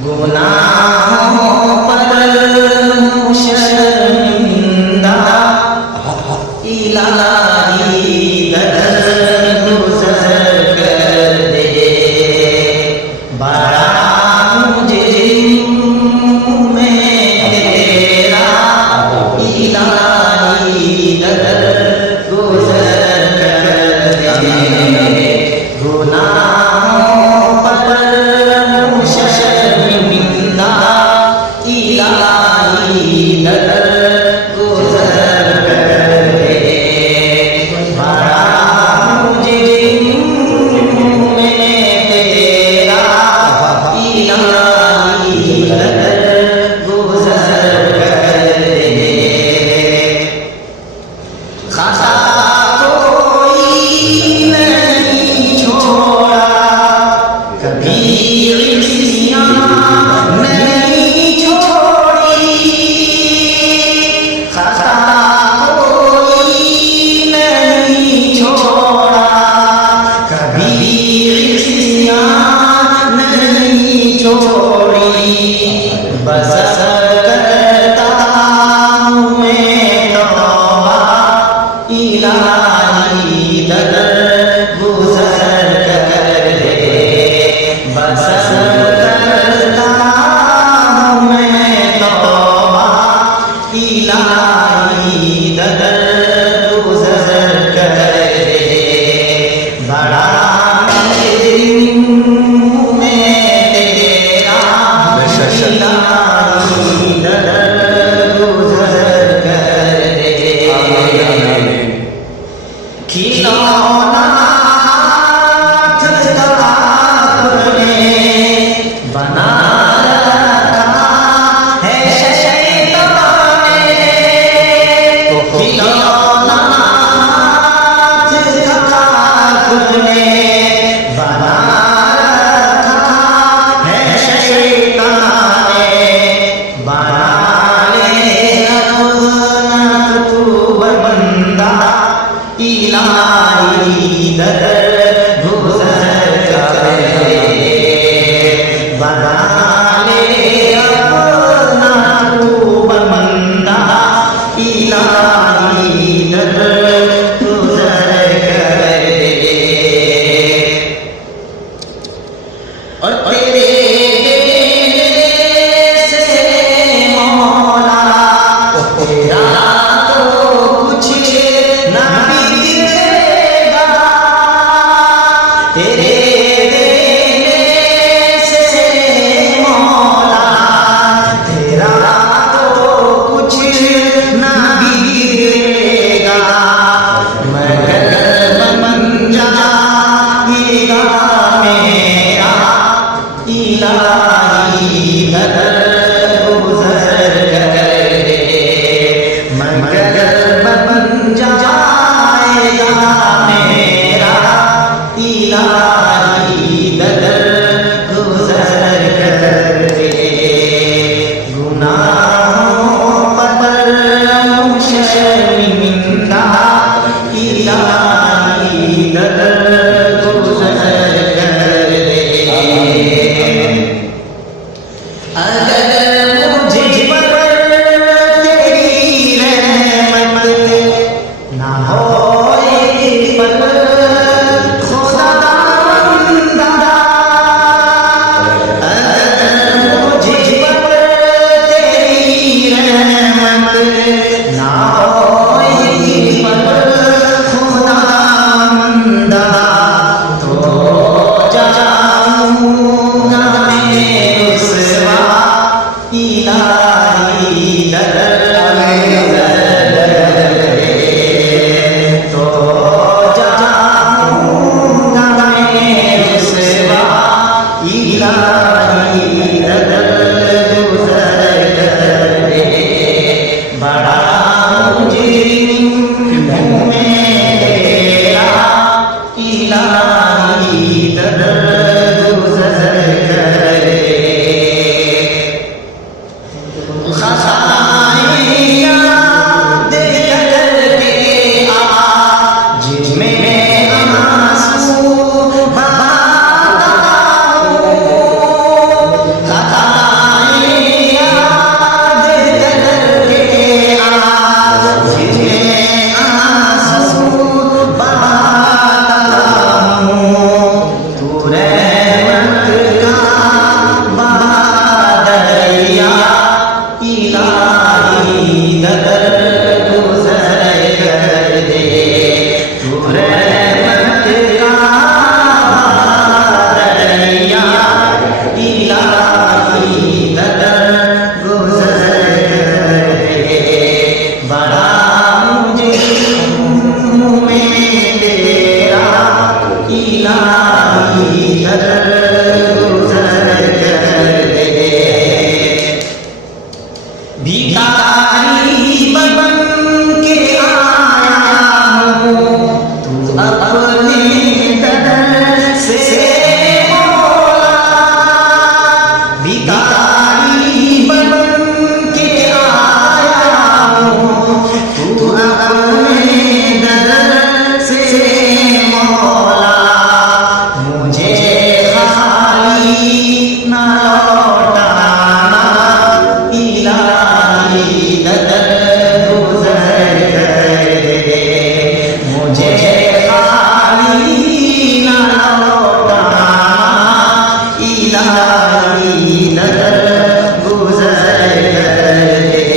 गुनाहों पर शर्मिंदा इलाही दर गुज़र कर दे। बड़ा मुजरिम में तेरा इलाही दर गुज़र कर दे। गुनाहों पर शर्मिंदा इलाही दर गुज़र कर दे। बड़ा मुजरिम में तेरा इलाही दर गुज़र कर दे। खता कोई नहीं छोड़ा, कभी इस्यान नहीं छोड़ी। खता कोई नहीं छोड़ा, कभी इस्यान नहीं छोड़ी। बस करता हूँ मैं तौबा इलाही दर गुज़र कर दे। बस करता हूँ मैं तौबा इलाही दर गुज़र कर दे। बड़ा मुजरिम में तेरा इलाही दर गुज़र कर दे। खिलौना हाथ का आपने बना रखा है शैतान ने। खिलौना हाथ का आपने बना रखा है शैतान ने। बना ले अपना तू बंदा इलाही दर गुज़र कर दे। बना ले अपना तू बंदा इलाही दर गुज़र कर दे। और तेरे से मौला तेरा तो कुछ ना बिगड़ेगा। तेरे देने से मौला तेरा तो कुछ ना बिगड़ेगा। मगर बन जाएगा मेरा इलाही दर गुज़र कर दे। मगर बन जाएगा मेरा इलाही दर गुज़र कर दे। गुनाहों पर शर्मिंदा इलाही दर गुज़र कर दे। अगर मुझ पर तेरी रहमत ना हो एक पल खुदावंदा। अगर मुझ पर तेरी रहमत ना हो एक पल खुदावंदा, तो जाऊंगा मैं रुसवा इलाही दर गुज़र कर दे। तो जाऊंगा मैं रुसवा इलाही दर गुज़र कर दे। बड़ा मुजरिम में तेरा इलाही दर गुज़र कर दे। खसाइयाँ देकर के आज मैं आंसू बहाता हूँ। खता रहमत का बादरिया इलाही दर गुज़र कर दे। तू रहमत का बादरिया इलाही दर गुज़र कर दे। बड़ा मुझे में तेरा इलाही दर गुज़र कर दे। भिखारी बन के आया हूँ तू अपने दर से मौला। भिखारी बन के आया हूँ तू अपने दर से मौला। मुझे खाली न लौटाना इलाही दर गुज़र कर दे। मुझे खाली न लौटाना इलाही दर गुज़र कर दे।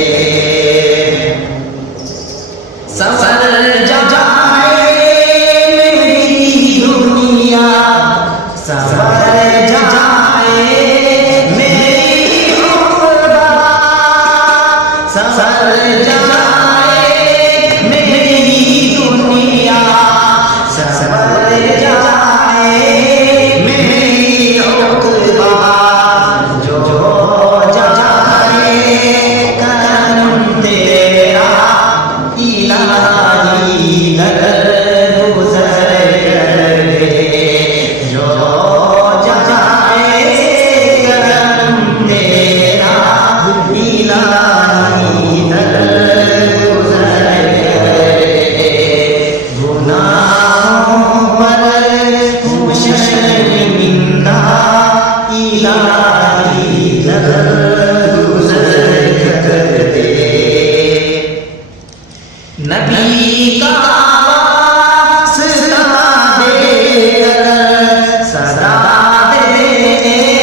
सफर जाए मेरी दुनिया, सफर जाए मेरी उक़बा, सफर जाए मेरी दुनिया, सफर जाए मेरी उक़बा। जो जाए करम तेरा इलाही दर गुज़र कर दे। जो जाए करम तेरा इलाही दर गुज़र कर दे। गुनाहों पर हूँ शर्मिंदा इलाही दर गुज़र कर दे। नबी का वास्ता देकर सदा दे